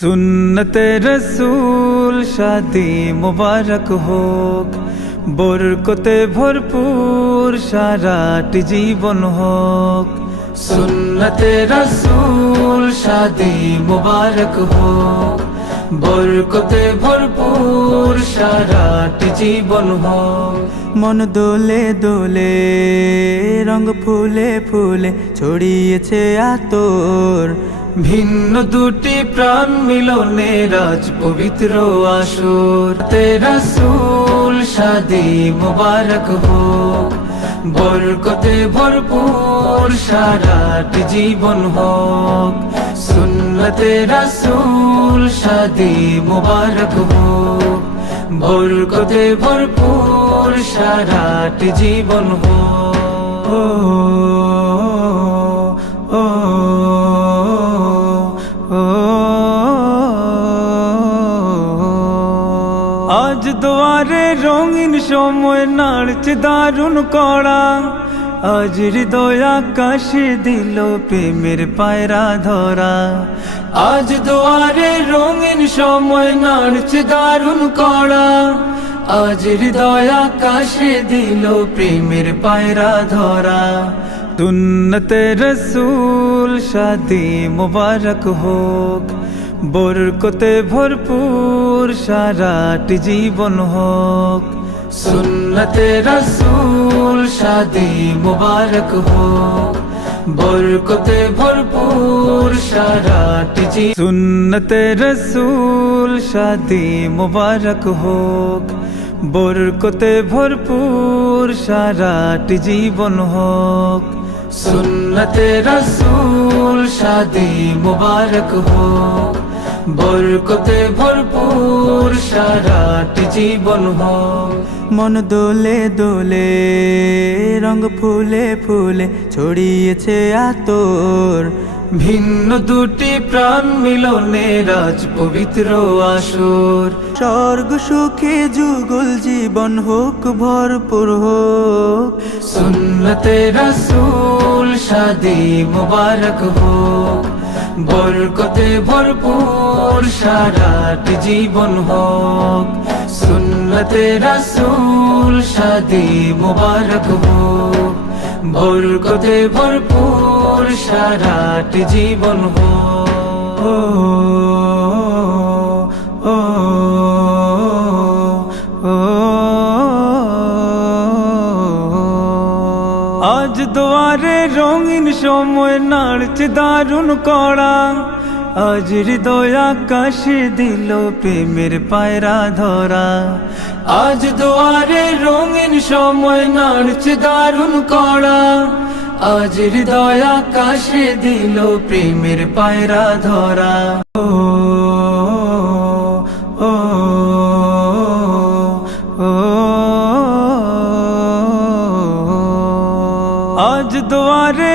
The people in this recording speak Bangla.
सुन्नते रसूल शादी मुबारक होक, बरकते भरपूर साराटी जीवन होक। सुन्नते रसूल शादी मुबारक होक, बरकते भरपूर साराटी जीवन होक। मन दोले दोले रंग फूले फूले ছড়িয়েছে আতর, ভিন্ন দুটি প্রাণ মিলনে রাজ পবিত্র আসর। তেরা রাসূল শাদি মুবারক হোক, বরকতে ভরপুর সারাটি জীবন হোক। সুন্নতে রাসূল শাদি মুবারক হোক, বরকতে ভরপুর সারাটি জীবন হোক। আজ দুয়ারে রঙিন সময় নাড়ছে দারুণ কড়া, আজ হৃদয় আকাশে দিল প্রেমের পায়রা ধরা। আজ দুয়ারে রঙিন সময় নাড়ছে দারুণ কড়া, আজ হৃদয় আকাশে দিল প্রেমের পায়রা ধরা। সুন্নতে রসূল শাদি মুবারক হোক, বরকতে ভরপুর সারাটি জীবন হোক। সুন্নতে রসূল শাদি মুবারক হোক, বরকতে ভরপুর সারাটি জীবন। সুন্নতে রসূল শাদি মুবারক হোক, বরকতে ভরপুর সারাটি জীবন হোক। সুন্নতে রসূল শাদি মুবারক হোক, বরকতে ভরপুর সারাটি জীবন হোক। মন দোলে দোলে রঙ ফুলে ফুলে ছড়িয়েছে আতর, ভিন্ন দুটি প্রাণ মিলনে রাজ পবিত্র আসর। স্বর্গ সুখে যুগল জীবন হোক ভরপুর হোক। সুন্নতে রসূল শাদি মুবারক হোক, বরকতে ভরপুর সারাটি জীবন হোক। সুন্নতে রসূল শাদি মুবারক হোক, বরকতে ভরপুর সারাটি জীবন হোক। আজ দুয়ারে রঙিন সময় নাড়ছে দারুণ কড়া, আজ হৃদয় আকাশে দিল প্রেমের পায়রা ধরা। আজ দুয়ারে রঙিন সময় নাড়ছে দারুণ কড়া, আজ হৃদয় আকাশে দিল প্রেমের পায়রা ধরা। আজ দুয়ারে